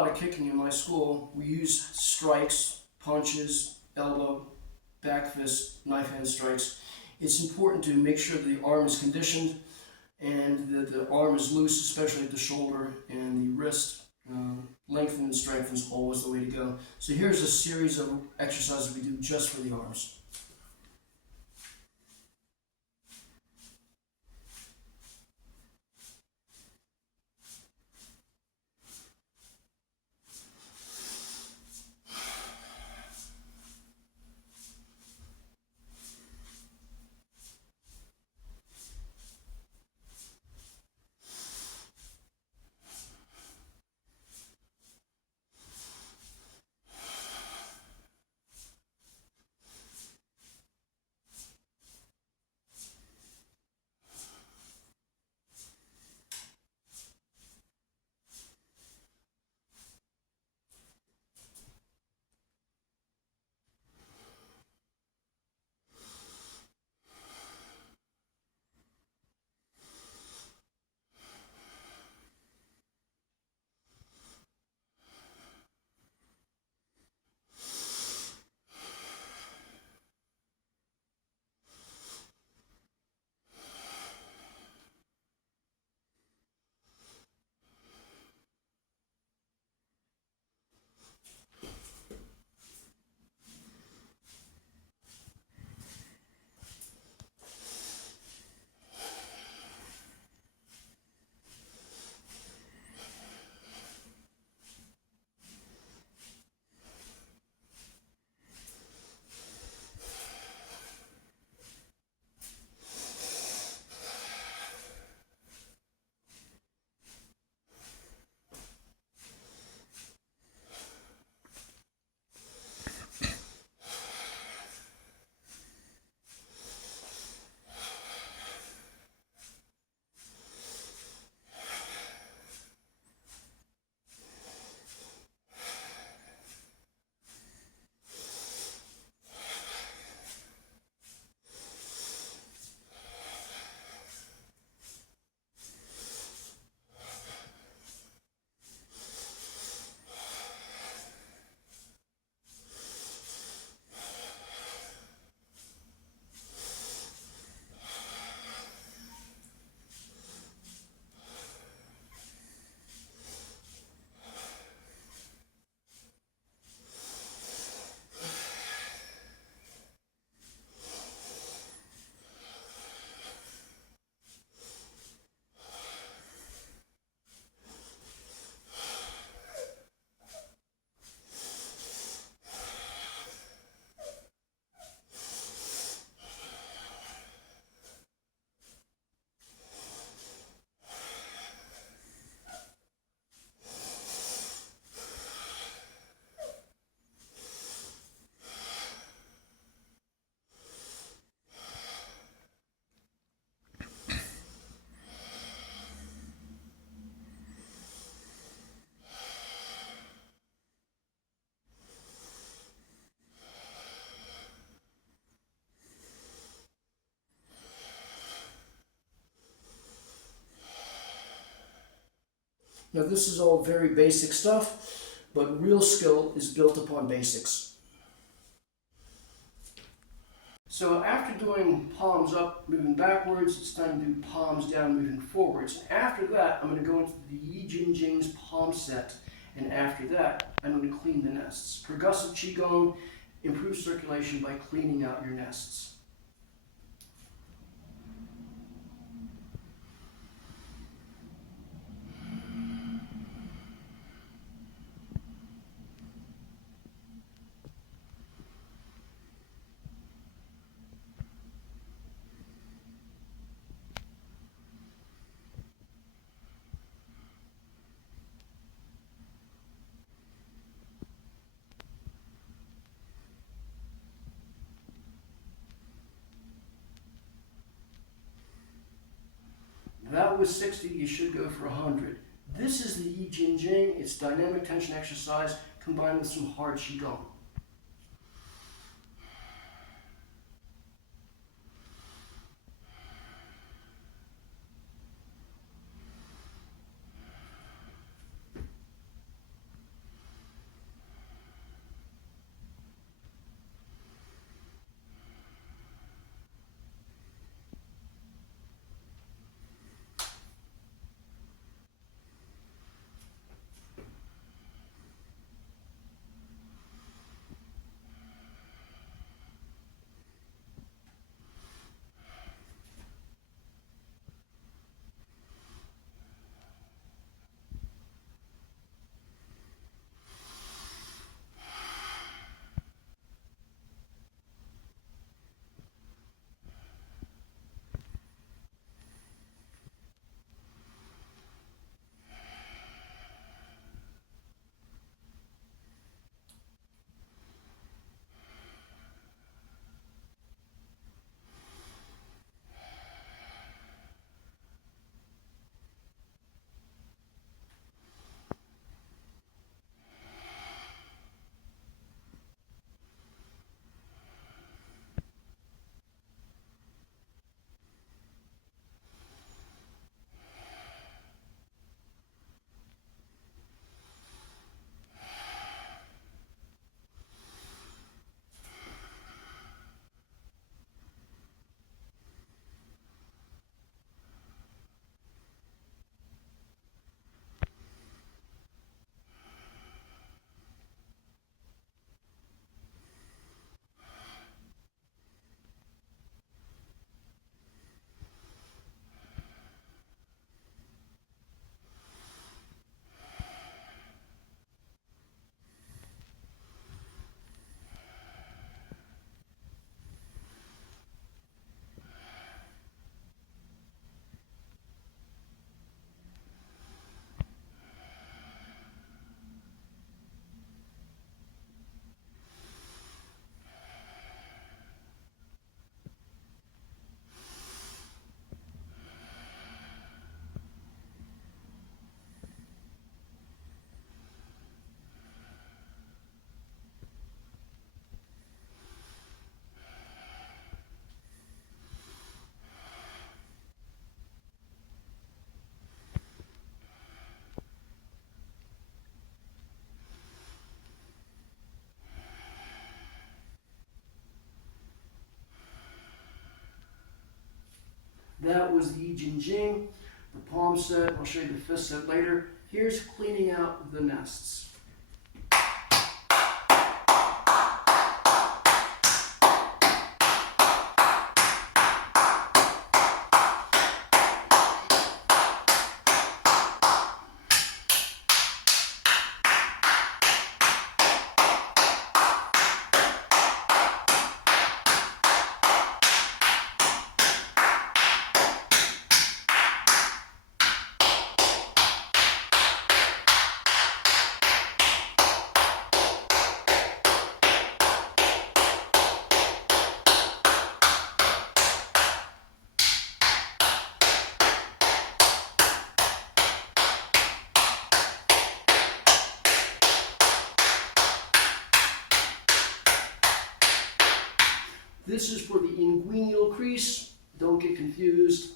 lot of kicking in my school. We use strikes, punches, elbow, back fist, knife hand strikes. It's important to make sure the arm is conditioned and that the arm is loose, especially at the shoulder, and the wrist lengthened and strengthened is always the way to go. So here's a series of exercises we do just for the arms. Now this is all very basic stuff, but real skill is built upon basics. So after doing palms up, moving backwards, it's time to do palms down, moving forwards. After that, I'm going to go into the Yi Jin Jing's palm set, and after that, I'm going to clean the nests. Percussive Qigong improves circulation by cleaning out your nests. That was 60, you should go for 100. This is the Yi Jin Jing. It's dynamic tension exercise combined with some hard Qigong. that was the Jing, the palm set. I'll show you the fist set later. Here's cleaning out the nests. This is for the inguinal crease. Don't get confused.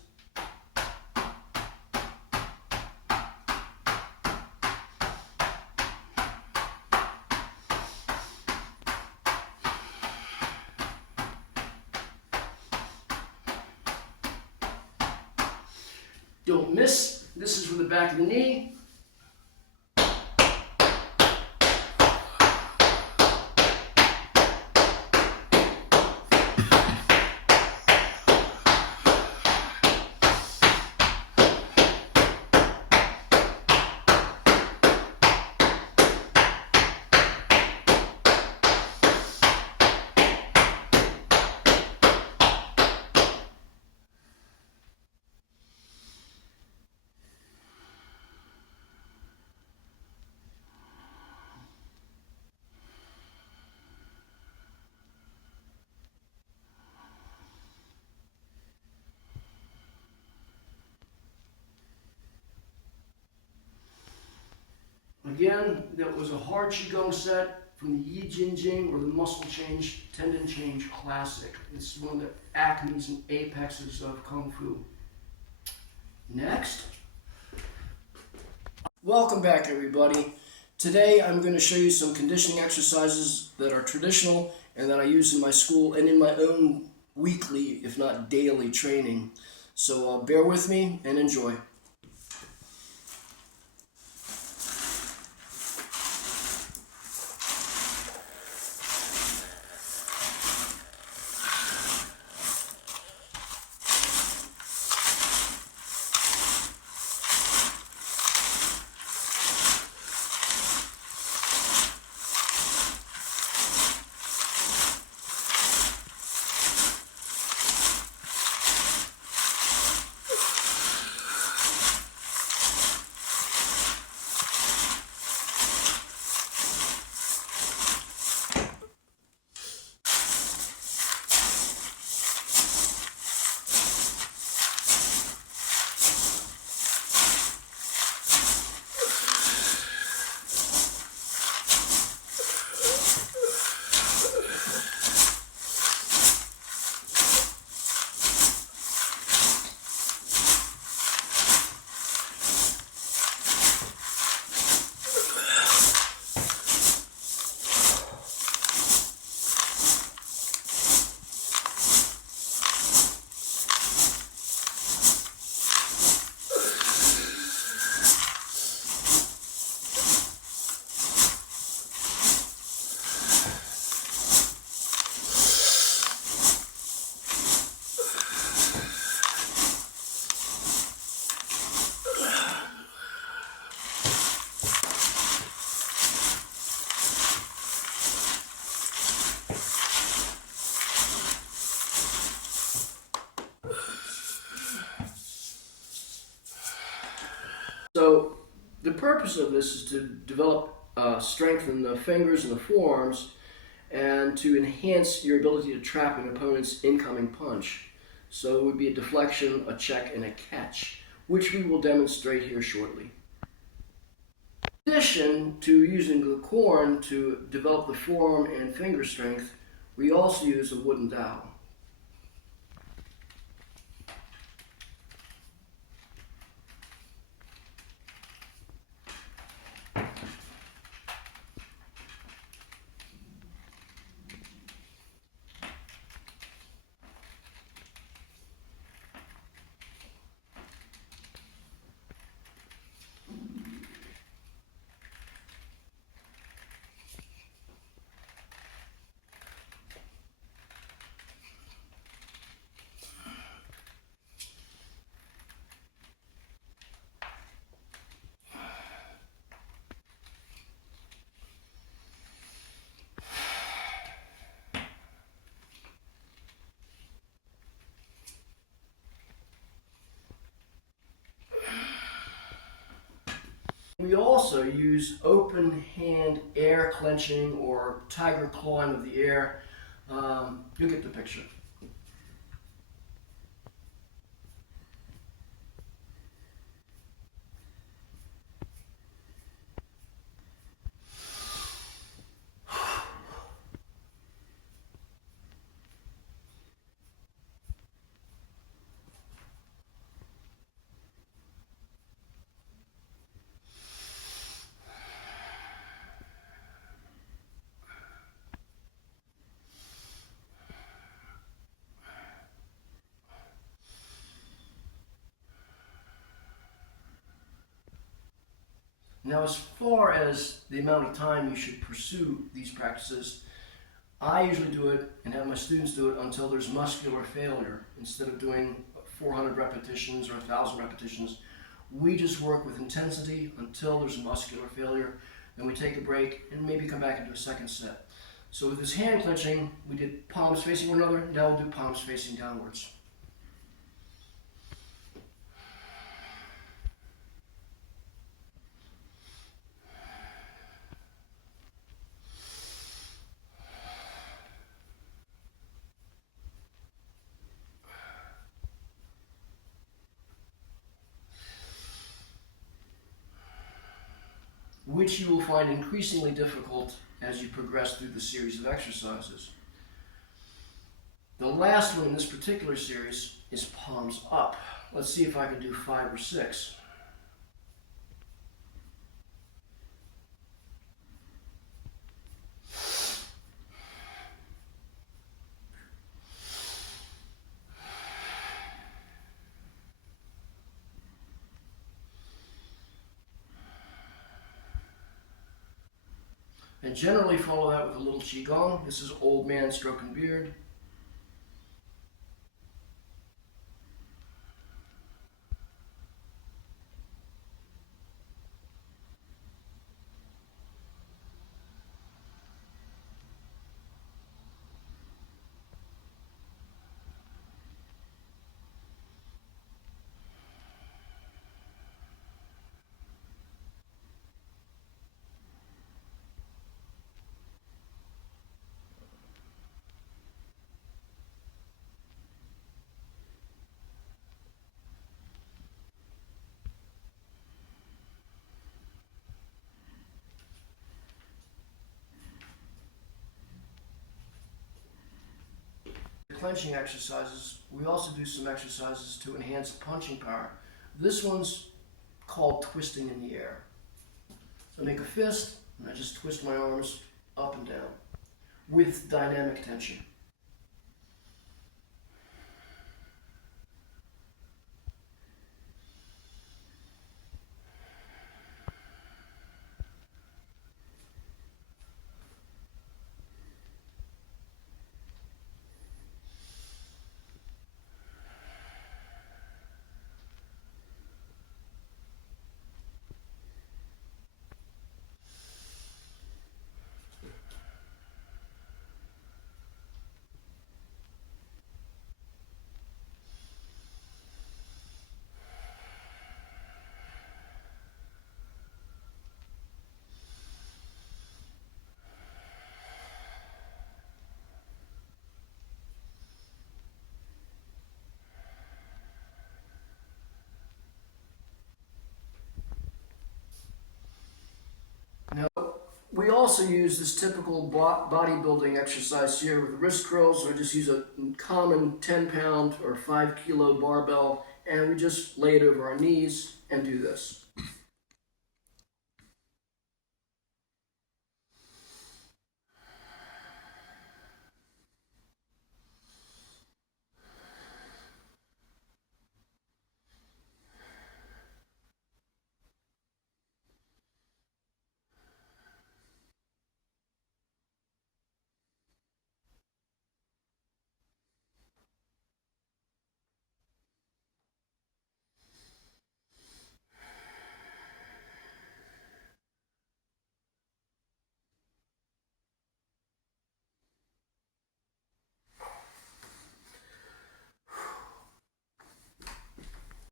Don't miss. This is for the back of the knee. Again, that was a hard Qigong set from the Yi Jin Jing, or the muscle change, tendon change classic. It's one of the acmes and apexes of Kung Fu. Next. Welcome back, everybody. Today I'm going to show you some conditioning exercises that are traditional and that I use in my school and in my own weekly, if not daily, training. So bear with me and enjoy. So the purpose of this is to develop strength in the fingers and the forearms, and to enhance your ability to trap an opponent's incoming punch. So it would be a deflection, a check, and a catch, which we will demonstrate here shortly. In addition to using the corn to develop the forearm and finger strength, we also use a wooden dowel. We also use open hand air clenching or tiger clawing of the air. You'll get the picture. Now, as far as the amount of time you should pursue these practices, I usually do it and have my students do it until there's muscular failure. Instead of doing 400 repetitions or 1,000 repetitions, we just work with intensity until there's muscular failure. Then we take a break and maybe come back and do a second set. So with this hand clenching, we did palms facing one another. Now we'll do palms facing downwards. Which you will find increasingly difficult as you progress through the series of exercises. The last one in this particular series is palms up. Let's see if I can do 5 or 6. And generally follow that with a little Qigong. This is old man stroking beard. Clenching exercises, we also do some exercises to enhance punching power. This one's called twisting in the air. So I make a fist and I just twist my arms up and down with dynamic tension. Now, we also use this typical bodybuilding exercise here with wrist curls. So I just use a common 10-pound or 5-kilo barbell, and we just lay it over our knees and do this.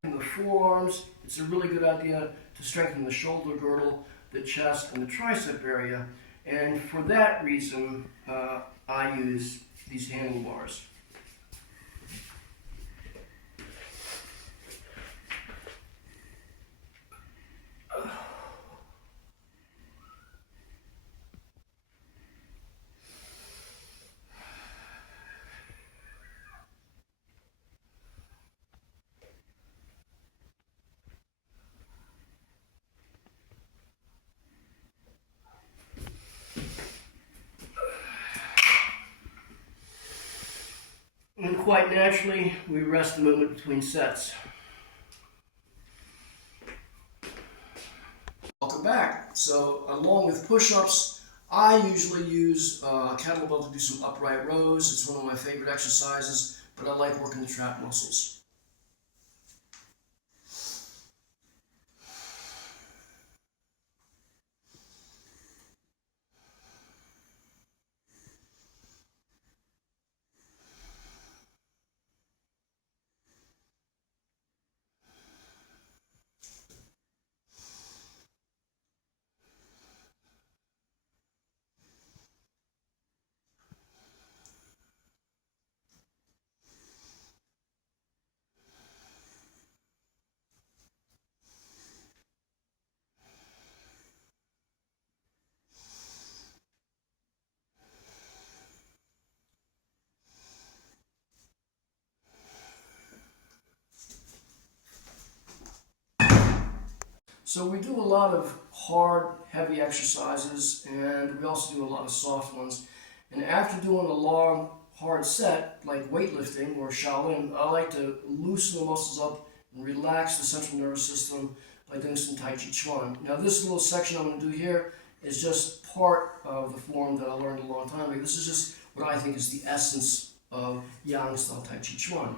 The forearms it's a really good idea to strengthen the shoulder girdle, the chest, and the tricep area. And for that reason, I use these handlebars. And quite naturally, we rest a moment between sets. Welcome back. So along with push-ups, I usually use kettlebell to do some upright rows. It's one of my favorite exercises, but I like working the trap muscles. So we do a lot of hard, heavy exercises, and we also do a lot of soft ones. And after doing a long, hard set, like weightlifting or Shaolin, I like to loosen the muscles up and relax the central nervous system by doing some Tai Chi Chuan. Now this little section I'm going to do here is just part of the form that I learned a long time ago. This is just what I think is the essence of Yang style Tai Chi Chuan.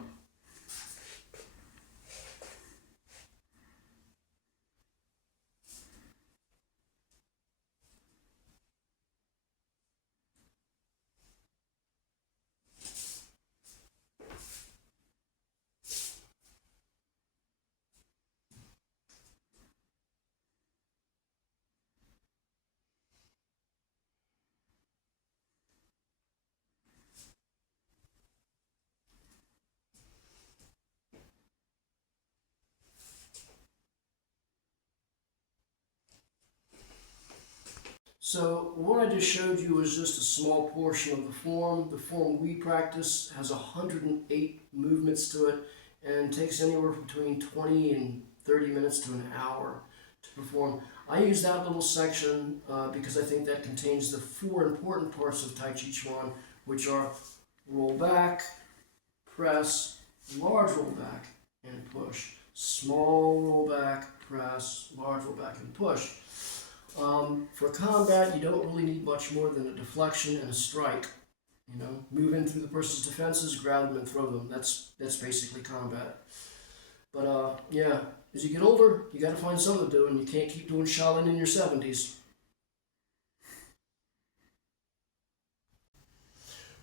So what I just showed you is just a small portion of the form. The form we practice has 108 movements to it and takes anywhere between 20 and 30 minutes to an hour to perform. I use that little section because I think that contains the 4 important parts of Tai Chi Chuan, which are roll back, press, large roll back, and push. Small roll back, press, large roll back, and push. For combat, you don't really need much more than a deflection and a strike. You know, move in through the person's defenses, grab them and throw them. That's basically combat. But yeah, as you get older, you got to find something to do, and you can't keep doing Shaolin in your 70s.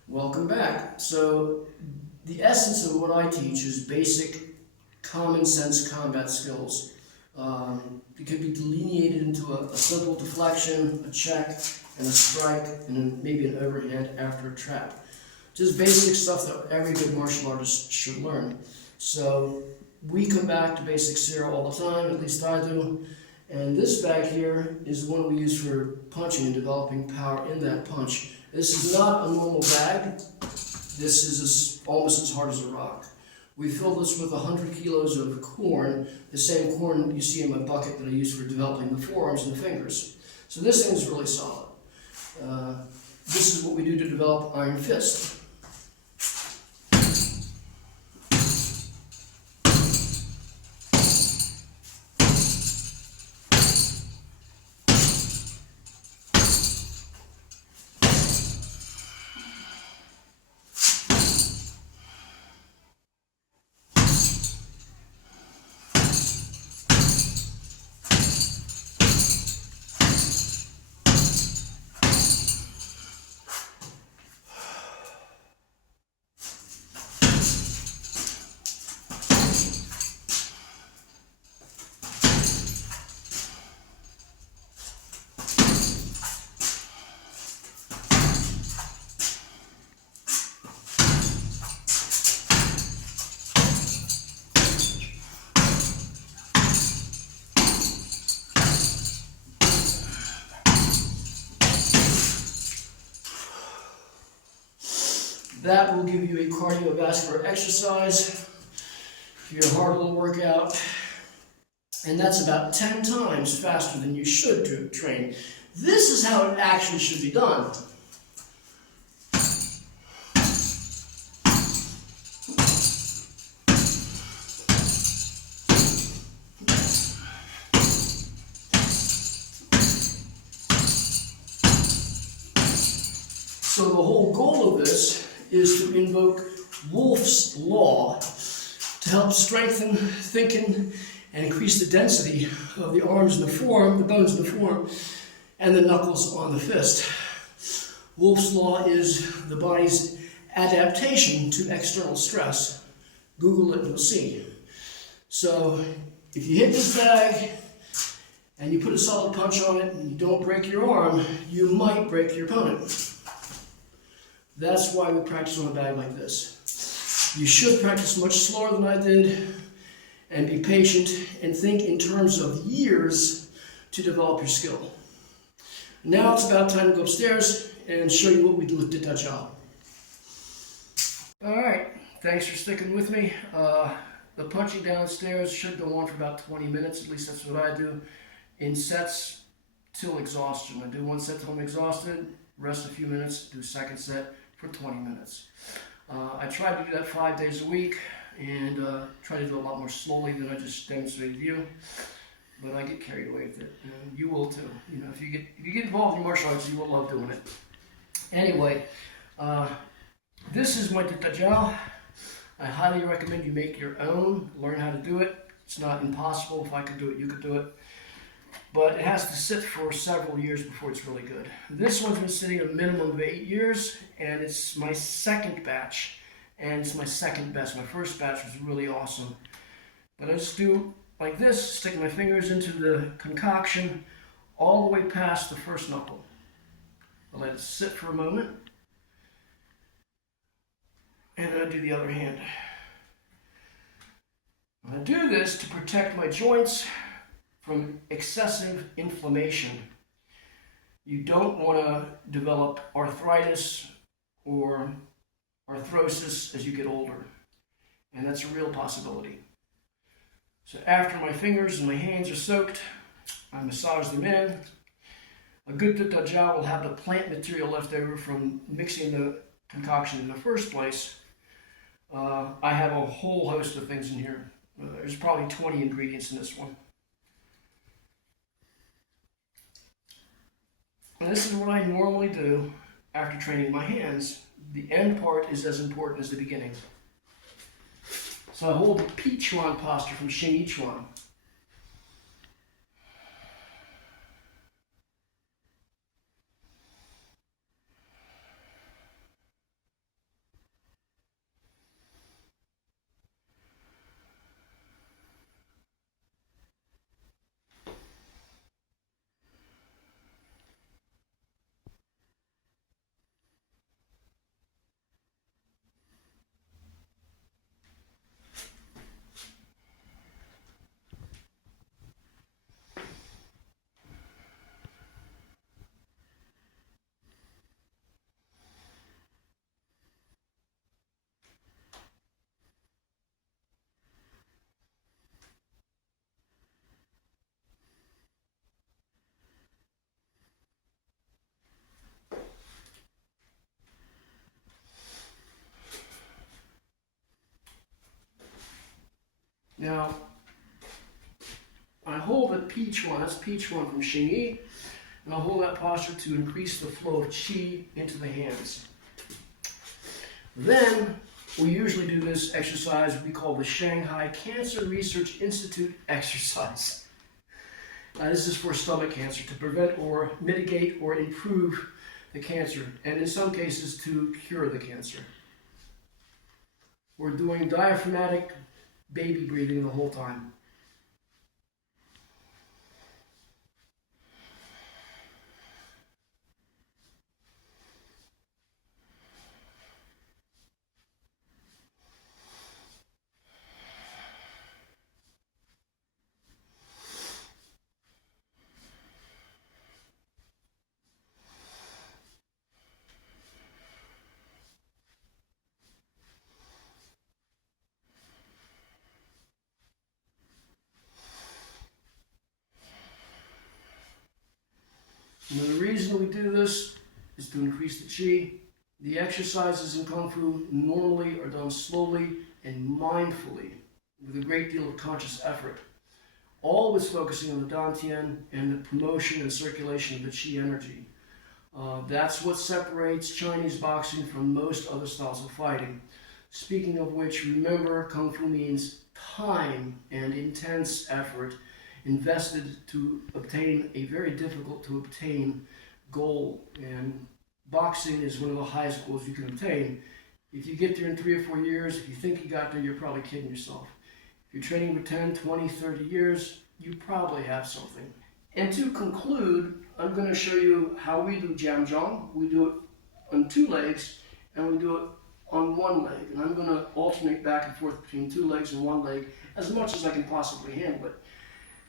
Welcome back. So the essence of what I teach is basic common sense combat skills. It could be delineated into a simple deflection, a check, and a strike, and then maybe an overhand after a trap. Just basic stuff that every good martial artist should learn. So we come back to basics here all the time, at least I do. And this bag here is the one we use for punching and developing power in that punch. This is not a normal bag. This is almost as hard as a rock. We fill this with 100 kilos of corn, the same corn you see in my bucket that I use for developing the forearms and the fingers. So this thing is really solid. This is what we do to develop Iron Fist. That will give you a cardiovascular exercise for your heart will work out. And that's about 10 times faster than you should train. This is how it actually should be done. So the whole goal of this is to invoke Wolff's Law to help strengthen, thicken, and increase the density of the arms in the forearm, the bones in the forearm, and the knuckles on the fist. Wolff's Law is the body's adaptation to external stress. Google it and you'll see. So if you hit this bag and you put a solid punch on it and you don't break your arm, you might break your opponent. That's why we practice on a bag like this. You should practice much slower than I did and be patient and think in terms of years to develop your skill. Now it's about time to go upstairs and show you what we do with the jiao. All right, thanks for sticking with me. The punching downstairs should go on for about 20 minutes, at least that's what I do, in sets till exhaustion. I do one set till I'm exhausted, rest a few minutes, do a second set for 20 minutes. I try to do that 5 days a week and try to do a lot more slowly than I just demonstrated to you, but I get carried away with it. And you will too. You know, if you get involved in martial arts, you will love doing it. Anyway, this is my jiao. I highly recommend you make your own, learn how to do it. It's not impossible. If I could do it, you could do it. But it has to sit for several years before it's really good. This one's been sitting a minimum of 8 years, and it's my second batch, and it's my second best. My first batch was really awesome. But I just do like this, stick my fingers into the concoction all the way past the first knuckle. I let it sit for a moment, and then I do the other hand. I do this to protect my joints from excessive inflammation. You don't want to develop arthritis or arthrosis as you get older, and that's a real possibility. So after my fingers and my hands are soaked, I massage them in. A good jiao will have the plant material left over from mixing the concoction in the first place. I have a whole host of things in here. There's probably 20 ingredients in this one. And this is what I normally do after training my hands. The end part is as important as the beginning. So I hold the Pichuan posture from Ching. Now, I hold the Pichuan, that's Pichuan from Ching, and I'll hold that posture to increase the flow of qi into the hands. Then, we usually do this exercise we call the Shanghai Cancer Research Institute exercise. This is for stomach cancer, to prevent or mitigate or improve the cancer, and in some cases to cure the cancer. We're doing diaphragmatic baby breathing the whole time. Now, the reason we do this is to increase the qi. The exercises in Kung Fu normally are done slowly and mindfully with a great deal of conscious effort, always focusing on the Dantian and the promotion and circulation of the qi energy. That's what separates Chinese boxing from most other styles of fighting. Speaking of which, remember, Kung Fu means time and intense effort invested to obtain a very difficult to obtain goal. And boxing is one of the highest goals you can obtain. If you get there in 3 or 4 years, if you think you got there, you're probably kidding yourself. If you're training for 10, 20, 30 years, you probably have something. And to conclude, I'm going to show you how we do Jianzhong. We do it on 2 legs, and we do it on 1 leg. And I'm going to alternate back and forth between 2 legs and 1 leg as much as I can possibly handle it.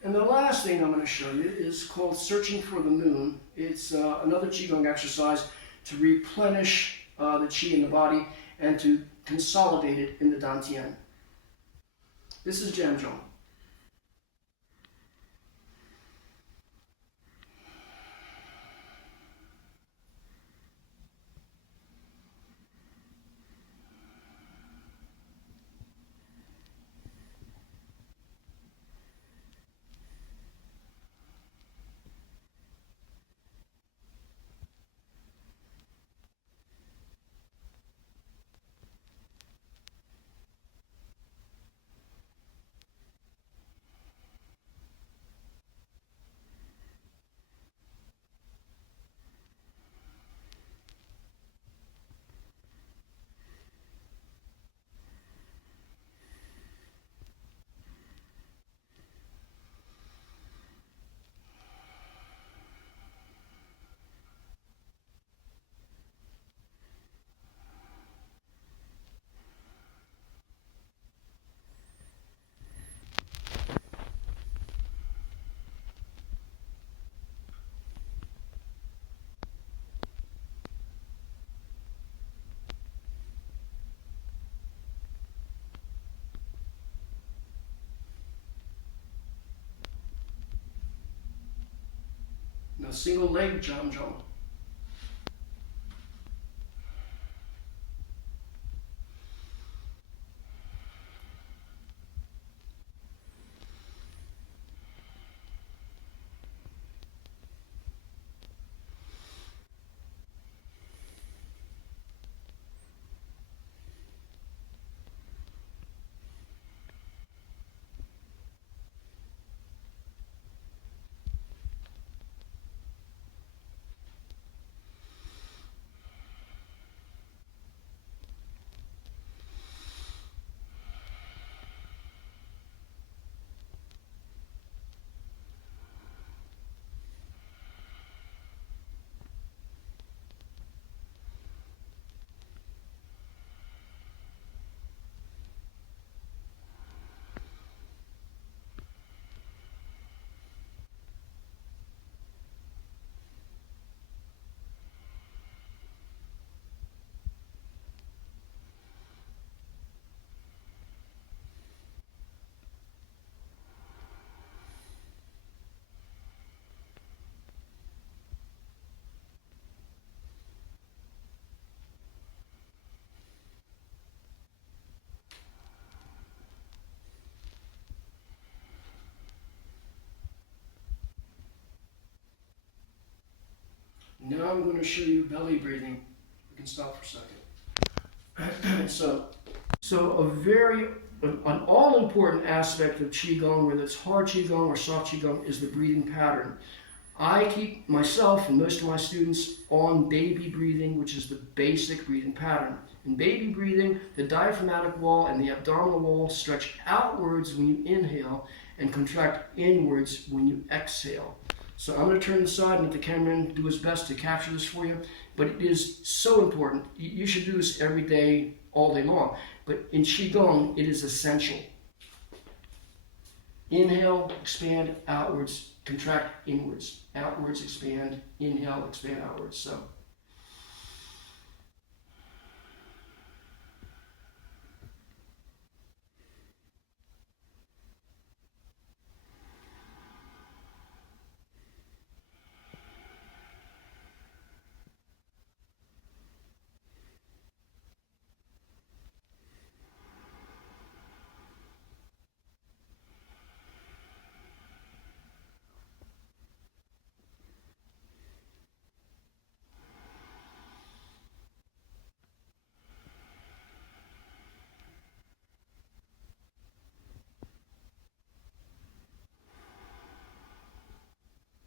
And the last thing I'm going to show you is called Searching for the Moon. It's another Qigong exercise to replenish the Qi in the body and to consolidate it in the Dantian. This is Jianzhong. Now, single leg Jianzhong. Now I'm going to show you belly breathing. We can stop for a second. An all-important aspect of Qigong, whether it's hard Qigong or soft Qigong, is the breathing pattern. I keep myself and most of my students on baby breathing, which is the basic breathing pattern. In baby breathing, the diaphragmatic wall and the abdominal wall stretch outwards when you inhale and contract inwards when you exhale. So I'm going to turn this aside and let the cameraman do his best to capture this for you. But it is so important. You should do this every day, all day long. But in Qigong, it is essential. Inhale, expand, outwards, contract inwards. Outwards, expand, inhale, expand, outwards. So.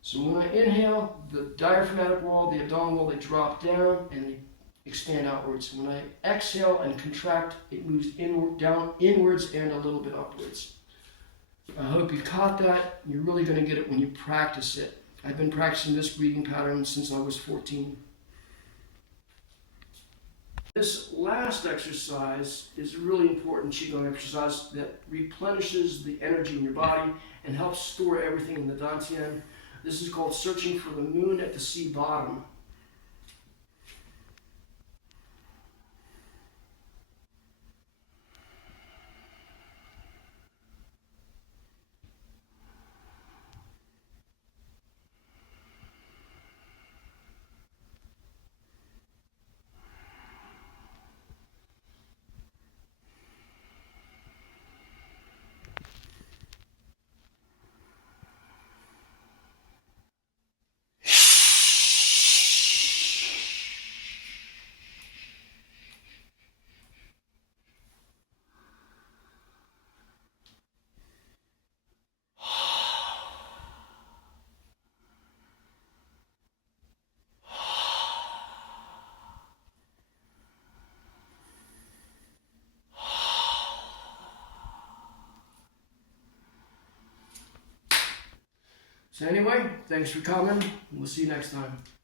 So when I inhale, the diaphragmatic wall, the abdominal wall, they drop down and they expand outwards. When I exhale and contract, it moves inward, down, inwards, and a little bit upwards. I hope you caught that. You're really going to get it when you practice it. I've been practicing this breathing pattern since I was 14. This last exercise is a really important Qigong exercise that replenishes the energy in your body and helps store everything in the dantian. This is called searching for the moon at the sea bottom. So anyway, thanks for coming. We'll see you next time.